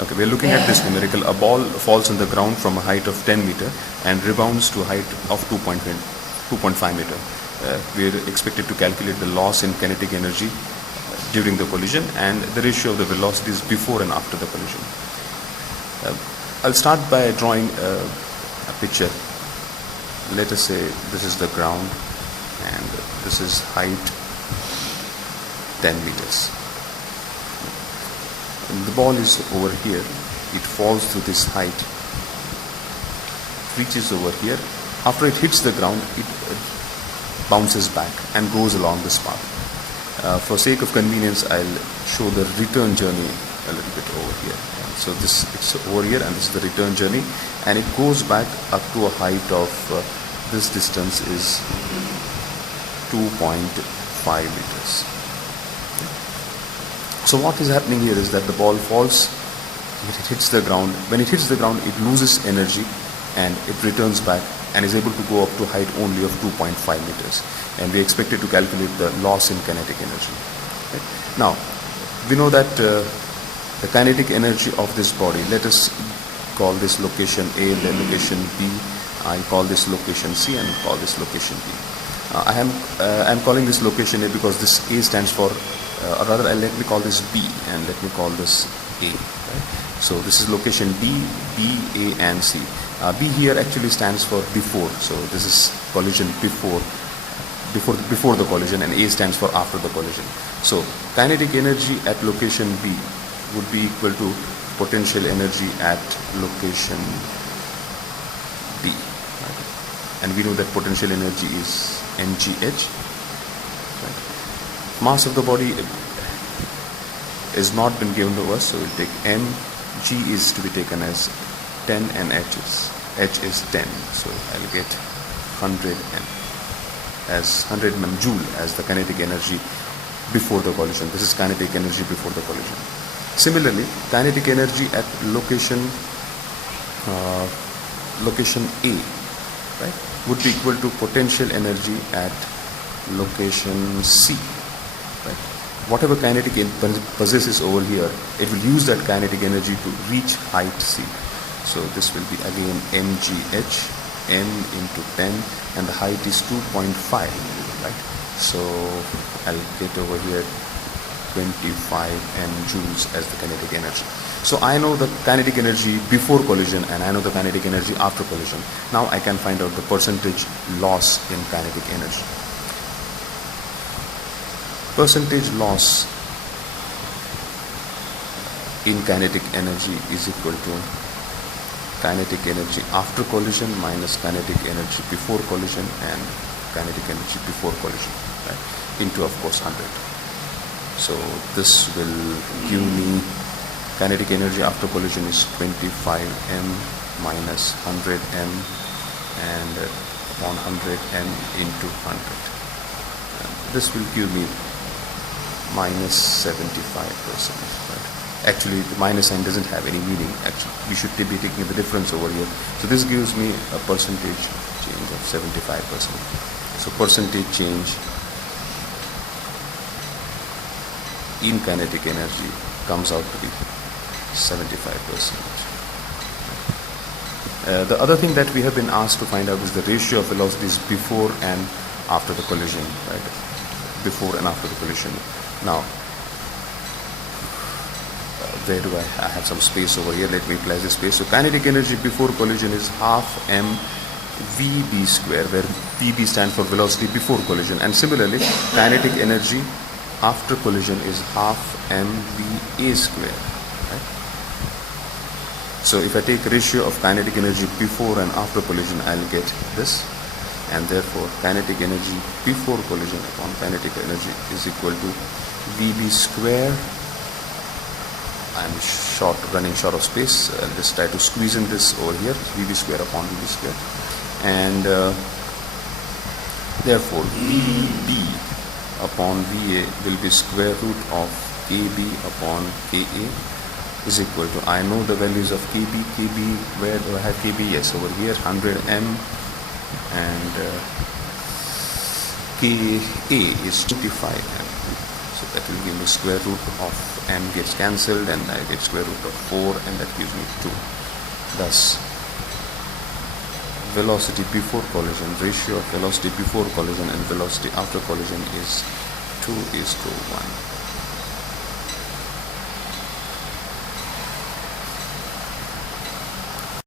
Okay, we're looking at this numerical. A ball falls on the ground from a height of 10 meter and rebounds to a height of 2.5 meter. We're expected to calculate the loss in kinetic energy during the collision and the ratio of the velocities before and after the collision. I'll start by drawing a picture. Let us say this is the ground and this is height 10 meters. And the ball is over here. It falls through this height, reaches over here. After it hits the ground, it bounces back and goes along this path. For sake of convenience, I'll show the return journey a little bit over here. So it's over here and this is the return journey, and it goes back up to a height of this distance is 2.5 meters. So what is happening here is that the ball falls, it hits the ground. When it hits the ground, it loses energy and it returns back and is able to go up to height only of 2.5 meters. And we expected to calculate the loss in kinetic energy. Okay. Now, we know that the kinetic energy of this body, let us call this location A, then location B, I'll call this location C and call this location B. I'm calling this location A because this A stands for, or rather let me call this B and let me call this A. Right? So this is location D, B, A and C. B here actually stands for before, so this is collision before the collision, and A stands for after the collision. So kinetic energy at location B would be equal to potential energy at location B. Right? And we know that potential energy is mgh. Right? Mass of the body is not been given to us, so we'll take m. G is to be taken as 10 and h is 10. So I'll get 100 m as 100 joule as the kinetic energy before the collision. This is kinetic energy before the collision. Similarly, kinetic energy at location A, right, would be equal to potential energy at location C. Right? Whatever kinetic possesses over here, it will use that kinetic energy to reach height C. So this will be again mgh, m into 10, and the height is 2.5, right? So I'll get over here 25 m joules as the kinetic energy. So I know the kinetic energy before collision and I know the kinetic energy after collision. Now I can find out the percentage loss in kinetic energy. Percentage loss in kinetic energy is equal to kinetic energy after collision minus kinetic energy before collision and kinetic energy before collision, right, into of course 100. So this will give me kinetic energy after collision is 25 m minus 100 m and 100 m into 100. This will give me minus 75%. Right? Actually, the minus sign doesn't have any meaning. Actually, we should be taking the difference over here. So this gives me a percentage change of 75%. So percentage change in kinetic energy comes out to be 75%. The other thing that we have been asked to find out is the ratio of velocities before and after the collision, right? Before and after the collision. Now, where do I have some space over here? Let me place this space. So kinetic energy before collision is half m vb square, where vb stands for velocity before collision, and similarly kinetic energy after collision is half mva square. Right? So if I take ratio of kinetic energy before and after collision, I'll get this, and therefore kinetic energy before collision upon kinetic energy is equal to vb square. I'm running short of space. I'll just try to squeeze in this over here, vb square upon vb square, and therefore vb upon va will be square root of kb upon ka is equal to, I know the values of kb, where do I have kb? Yes, over here 100 m, and ka is 25 m. So that will give me square root of m gets cancelled, and I get square root of 4, and that gives me 2. Thus, velocity before collision, ratio of velocity before collision and velocity after collision is 2:1.